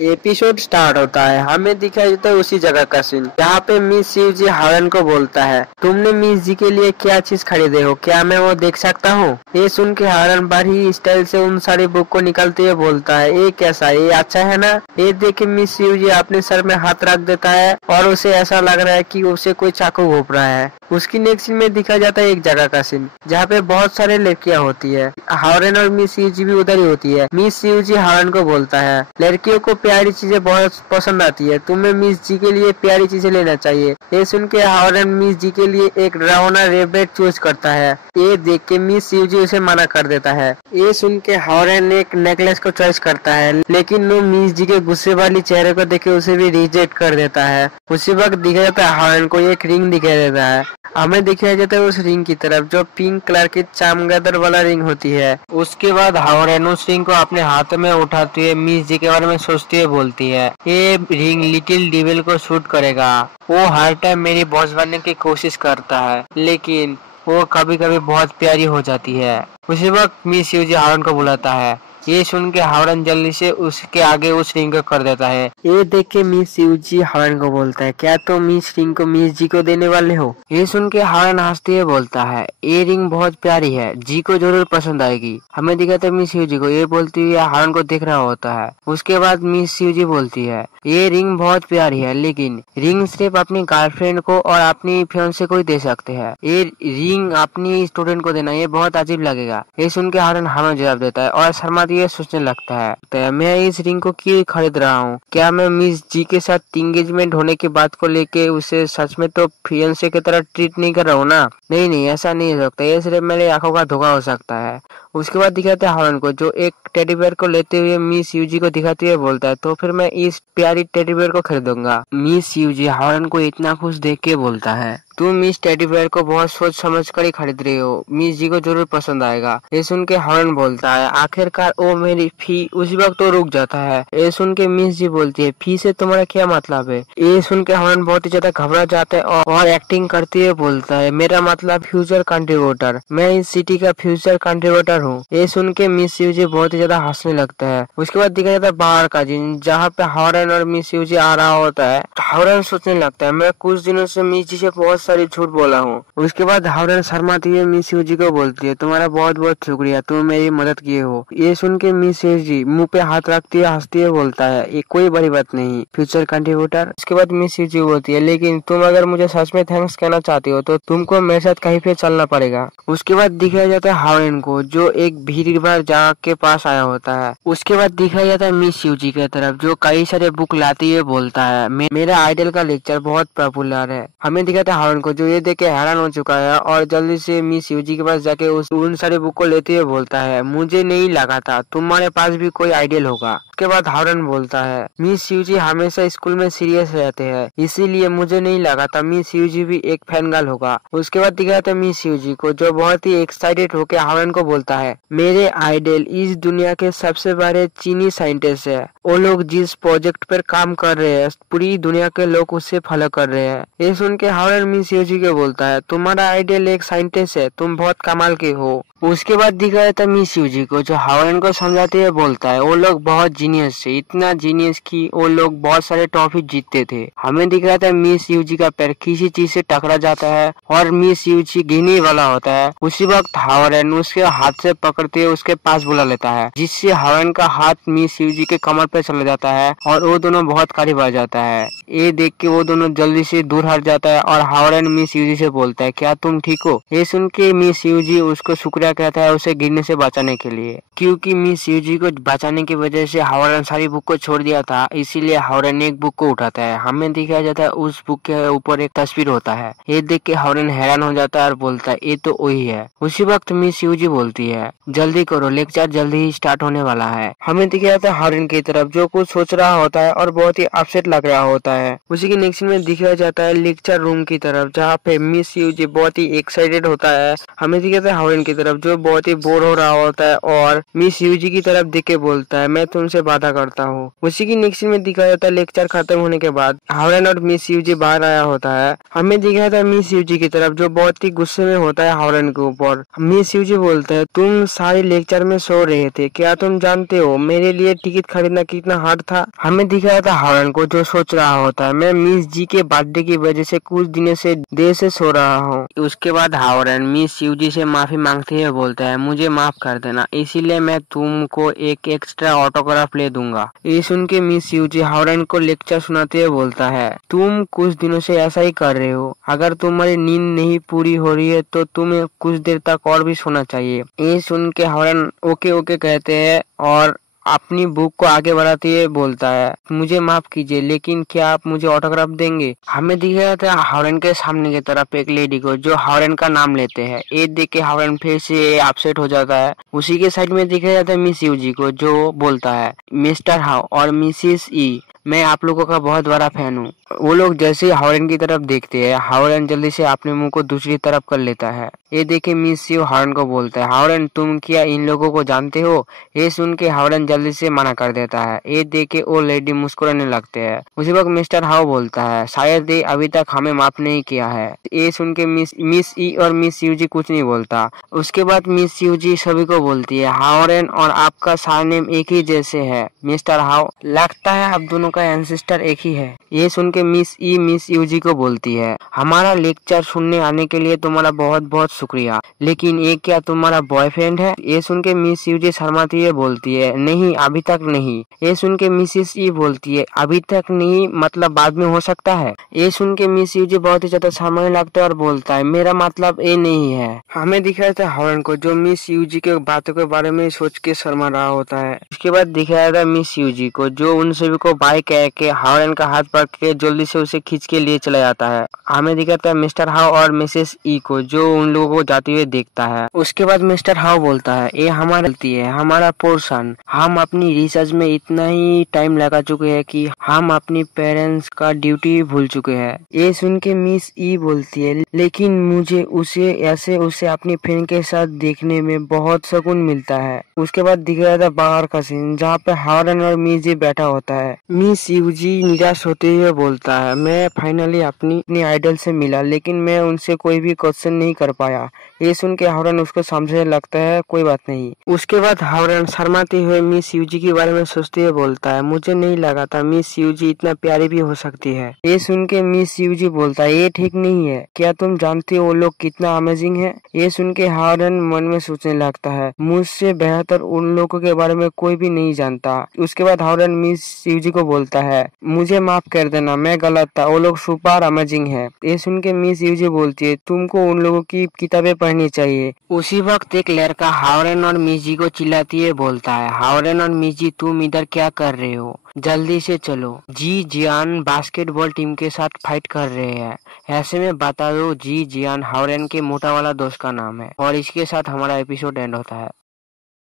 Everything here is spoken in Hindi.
एपिसोड स्टार्ट होता है। हमें दिखाई देता है उसी जगह का सीन जहाँ पे मिस शिव जी हारन को बोलता है, तुमने मिस जी के लिए क्या चीज खरीदे हो, क्या मैं वो देख सकता हूँ। ये सुन के हारन बड़ी स्टाइल से उन सारी बुक को निकालते हुए बोलता है, ये कैसा, ये अच्छा है ना। ये देख के मिस शिव जी अपने सर में हाथ रख देता है और उसे ऐसा लग रहा है कि उसे कोई चाकू घोंप रहा है। उसकी नेक्स्ट सीन में दिखा जाता है एक जगह का सीन जहाँ पे बहुत सारे लड़कियां होती है। हारन और मिस शिव जी भी उधर ही होती है। मिस शिव जी हारन को बोलता है, लड़कियों को प्यारी चीजें बहुत पसंद आती है, तुम्हें मिस जी के लिए प्यारी चीजें लेना चाहिए। ये सुन के हारन मिस जी के लिए एक डरावना रेबरेट चूज करता है। ये देख के मिस शिव जी उसे मना कर देता है। ये सुन के हारन एक नेकलेस को चॉइस करता है, लेकिन वो मिस जी के गुस्से वाली चेहरे को देख के उसे भी रिजेक्ट कर देता है। उसी वक्त दिखा जाता है हारन को एक रिंग दिखाई देता है। हमें दिखाया जाता है उस रिंग की तरफ जो पिंक कलर की चमगादड़ वाला रिंग होती है। उसके बाद हारन उस रिंग को अपने हाथ में उठाते हुए मिस जी के बारे में सोचते हुए बोलती है, ये रिंग लिटिल डेविल को शूट करेगा। वो हर टाइम मेरी बॉस बनने की कोशिश करता है, लेकिन वो कभी कभी बहुत प्यारी हो जाती है। उसी वक्त मिस शिव जी हारन को बुलाता है। ये सुन के हारन जल्दी से उसके आगे उस रिंग को कर देता है। ये देख के मिस शिव जी हारन को बोलता है, क्या तुम इस रिंग को मिस जी को देने वाले हो। ये सुन के हारन हंसते हुए बोलता है, ये रिंग बहुत प्यारी है, जी को जरूर पसंद आएगी। हमें दिखाता है मिस शिव जी को ये बोलती हुई हारन को देख रहा होता है। उसके बाद मिस शिव जी बोलती है, ये रिंग बहुत प्यारी है, लेकिन रिंग सिर्फ अपनी गर्लफ्रेंड को और अपनी फियांसे को ही दे सकते हैं। ये रिंग अपनी स्टूडेंट को देना ये बहुत अजीब लगेगा। ये सुन के हारन हमें जवाब देता है और शर्मा ये सोचने लगता है, तो मैं इस रिंग को क्यों खरीद रहा हूँ। क्या मैं मिस जी के साथ एंगेजमेंट होने की बात को लेके उसे सच में तो फियांसे की तरह ट्रीट नहीं कर रहा हूँ ना। नहीं, ऐसा नहीं हो सकता, ये सिर्फ मेरे आंखों का धोखा हो सकता है। उसके बाद दिखाते हैं हारन को जो एक टेडी बेयर को लेते हुए मिस शिव जी को दिखाते हुए बोलता है, तो फिर मैं इस प्यारी टेडी बेयर को खरीदूंगा। मिस शिव जी हारन को इतना खुश देख के बोलता है, तुम इस टेडी बेयर को बहुत सोच समझ कर ही खरीद रहे हो, मिस जी को जरूर पसंद आएगा। ये सुन के हारन बोलता है, आखिरकार वो मेरी फी। उसी वक्त तो रुक जाता है। ये सुन के मिस जी बोलती है, फी से तुम्हारा क्या मतलब है। ये सुन के हारन बहुत ही ज्यादा घबरा जाता है और एक्टिंग करते हुए बोलता है, मेरा मतलब फ्यूचर कंट्रीब्यूटर, मैं इस सिटी का फ्यूचर कंट्रीब्यूटर हूँ। ये सुन के मिस शिव जी बहुत ही ज्यादा हंसने लगता है। उसके बाद दिखा जाता है बाहर का सीन जहाँ पे हारन और मिस शिव जी आ रहा होता है। हारन सोचने लगता है, मैं कुछ दिनों से मिस जी से बहुत सारी झूठ बोला हूँ। उसके बाद हारन शर्माती हुए मिस शिव जी को बोलती है, तुम्हारा बहुत बहुत शुक्रिया, तुम मेरी मदद किए हो। ये सुन के मिस शिव जी मुंह पे हाथ रखती हुए हंसती हुए बोलता है, ये कोई बड़ी बात नहीं, फ्यूचर कंट्रीब्यूटर। उसके बाद मिस शिव जी बोलती है, लेकिन तुम अगर मुझे सच में थैंक्स कहना चाहती हो तो तुमको मेरे साथ कहीं पे चलना पड़ेगा। उसके बाद दिखाया जाता है हारन को जो एक भीड़ भाड़ जगह के पास आया होता है। उसके बाद दिखाया जाता है मिस शिव जी की तरफ जो कई सारे बुक लाते हुए बोलता है, मेरा आइडल का लेक्चर बहुत पॉपुलर है। हमें दिखाता है हारन को जो ये देख के हैरान हो चुका है और जल्दी से मिस शिव जी के पास जाके उन सारे बुक को लेते हुए बोलता है, मुझे नहीं लगा था तुम्हारे पास भी कोई आइडियल होगा। उसके बाद हारन बोलता है, मिस शिव जी हमेशा स्कूल में सीरियस रहते हैं, इसीलिए मुझे नहीं लगा था मिस शिव जी भी एक फैन गर्ल होगा। उसके बाद दिखाता है मिस शिव जी को जो बहुत ही एक्साइटेड होकर हारन को बोलता है, मेरे आइडल इस दुनिया के सबसे बड़े चीनी साइंटिस्ट है, वो लोग जिस प्रोजेक्ट पर काम कर रहे हैं पूरी दुनिया के लोग उससे फॉलो कर रहे हैं। ये सुन के हारन मिस शिव जी को बोलता है, तुम्हारा आइडल एक साइंटिस्ट है, तुम बहुत कमाल के हो। उसके बाद दिखाया था मिस शिव जी को जो हारन को समझाते हुए बोलता है, वो लोग बहुत जीनियस है, इतना जीनियस कि वो लोग बहुत सारे ट्रॉफी जीतते थे। हमें दिखाया था मिस शिव जी का पैर किसी चीज से टकरा जाता है और मिस शिव जी गिरने वाला होता है। उसी वक्त हारन उसके हाथ से पकड़ते हुए उसके पास बुला लेता है, जिससे हारन का हाथ मिस शिव जी के कमर पे चला जाता है और वो दोनों बहुत करीब आ जाता है। ये देख के वो दोनों जल्दी से दूर हट जाता है और हारन मिस शिव जी से बोलता है, क्या तुम ठीक हो। ये सुन के मिस शिव जी उसको शुक्रिया कहता है उसे गिरने से बचाने के लिए, क्योंकि मिस शिव जी को बचाने की वजह से हारन सारी बुक को छोड़ दिया था, इसीलिए हारन एक बुक को उठाता है। हमें दिखाया जाता है उस बुक के ऊपर एक तस्वीर होता है। ये देख के हारन हैरान हो जाता है और बोलता है, ये तो वही है। उसी वक्त मिस शिव जी बोलती है, जल्दी करो, लेक्चर जल्दी ही स्टार्ट होने वाला है। हमें दिखाया जाता है हारन की तरफ जो कुछ सोच रहा होता है और बहुत ही अपसेट लग रहा होता है। उसी के नेक्स्ट में दिखाया जाता है लेक्चर रूम की तरफ जहाँ पे मिस शिव जी बहुत ही एक्साइटेड होता है। हमें दिखाया जाता है हारन की तरफ जो बहुत ही बोर हो रहा होता है और मिस यूजी की तरफ देख के बोलता है मैं तुमसे वादा करता हूँ। उसी की नेक्स्ट में दिखाया जाता है लेक्चर खत्म होने के बाद हावरन और मिस यूजी बाहर आया होता है। हमें दिखाया था मिस यूजी की तरफ जो बहुत ही गुस्से में होता है हावरन के ऊपर। मिस यूजी बोलते है तुम सारे लेक्चर में सो रहे थे, क्या तुम जानते हो मेरे लिए टिकट खरीदना कितना हार्ड था। हमें दिखाया था हावरन को जो सोच रहा होता है मैं मिस जी के बर्थडे की वजह से कुछ दिनों से देर से सो रहा हूँ। उसके बाद हावरन मिस यूजी से माफी मांगते हुए बोलता है मुझे माफ कर देना, इसीलिए मैं तुमको एक एक्स्ट्रा ऑटोग्राफ ले दूंगा। ये सुन के मिस यूजी हावरन को लेक्चर सुनाते हुए बोलता है तुम कुछ दिनों से ऐसा ही कर रहे हो, अगर तुम्हारी नींद नहीं पूरी हो रही है तो तुम्हें कुछ देर तक और भी सोना चाहिए। ये सुन के हावरन ओके ओके कहते हैं और अपनी बुक को आगे बढ़ाते हुए बोलता है मुझे माफ कीजिए लेकिन क्या आप मुझे ऑटोग्राफ देंगे। हमें दिखाया जाता है हावरन के सामने की तरफ एक लेडी को जो हावरन का नाम लेते हैं। ये देख के हावरन फिर से अपसेट हो जाता है। उसी के साइड में दिखाया जाता है मिस यूजी को जो बोलता है मिस्टर हाउ और मिसिस ई मैं आप लोगों का बहुत बड़ा फैन हूँ। वो लोग जैसे ही हावरन की तरफ देखते हैं हावरन जल्दी से अपने मुंह को दूसरी तरफ कर लेता है। ये देखे मिस यू हावरन को बोलता है हावरन तुम क्या इन लोगों को जानते हो। ये सुन के हावरन जल्दी से मना कर देता है। ये देखे वो लेडी मुस्कुराने लगते हैं। उसी वक्त मिस्टर हाउ बोलता है शायद ये अभी तक हमें माफ नहीं किया है। ये सुन के मिस ई और मिस यूजी कुछ नहीं बोलता। उसके बाद मिस यूजी सभी को बोलती है हावरन और आपका सरनेम एक ही जैसे है मिस्टर हाउ, लगता है आप दोनों का एंसेस्टर एक ही है। ये सुन के मिस ई मिस यूजी को बोलती है हमारा लेक्चर सुनने आने के लिए तुम्हारा बहुत बहुत शुक्रिया, लेकिन ये क्या तुम्हारा बॉयफ्रेंड है। ये सुन के मिस यूजी शर्माती हुए बोलती है नहीं अभी तक नहीं। ये सुन के मिसिस ई बोलती है अभी तक नहीं मतलब बाद में हो सकता है। ये सुन के मिस यूजी बहुत ही ज्यादा शर्माने लगता है और बोलता है मेरा मतलब ये नहीं है। हमें दिखाया था हावरन को जो मिस यूजी के बातों के बारे में सोच के शर्मा रहा होता है। उसके बाद दिखाया था मिस यूजी को जो उन सभी को बाय कह के हावरन का हाथ पकड़ के जल्दी से उसे खींच के लिए चला जाता है। हमें दिखाता है मिस्टर हाउ और मिसेस ई को जो उन लोगों को जाते हुए देखता है। उसके बाद मिस्टर हाउ बोलता है ये हमारी गलती है, हमारा पोर्शन, हम अपनी रिसर्च में इतना ही टाइम लगा चुके हैं कि हम अपनी पेरेंट्स का ड्यूटी भूल चुके हैं। ये सुन के मिस ई बोलती है लेकिन मुझे उसे अपनी फ्रेंड के साथ देखने में बहुत सुकून मिलता है। उसके बाद दिखाया था बाहर का सीन जहाँ पे हावरन और मिस जी बैठा होता है। मिस यूजी निराश होते हुए बोलता है मैं फाइनली अपनी आइडल से मिला लेकिन मैं उनसे कोई भी क्वेश्चन नहीं कर पाया। ये सुन के हावरन उसको समझने लगता है कोई बात नहीं। उसके बाद हावरन शर्माते हुए मिस यूजी के बारे में सोचते हुए बोलता है मुझे नहीं लगा था मिस यूजी इतना प्यारी भी हो सकती है। ये सुन के मिस यूजी बोलता है ये ठीक नहीं है, क्या तुम जानते हो वो लोग कितना अमेजिंग है। ये सुन के हावरन मन में सोचने लगता है मुझसे बेहतर उन लोगों के बारे में कोई भी नहीं जानता। उसके बाद हावरन मिस यूजी को बोलता है मुझे माफ कर देना मैं गलत था, वो लोग सुपर अमेजिंग है। ये सुन के मिस यूजी बोलती है तुमको उन लोगों की किताबें पढ़नी चाहिए। उसी वक्त एक लड़का हावरन और मिस जी को चिल्लाती है बोलता है हावरन और मिस जी तुम इधर क्या कर रहे हो, जल्दी से चलो, जी जियान बास्केटबॉल टीम के साथ फाइट कर रहे हैं। ऐसे में बता दो जी जियान हावरन के मोटा वाला दोस्त का नाम है। और इसके साथ हमारा एपिसोड एंड होता है।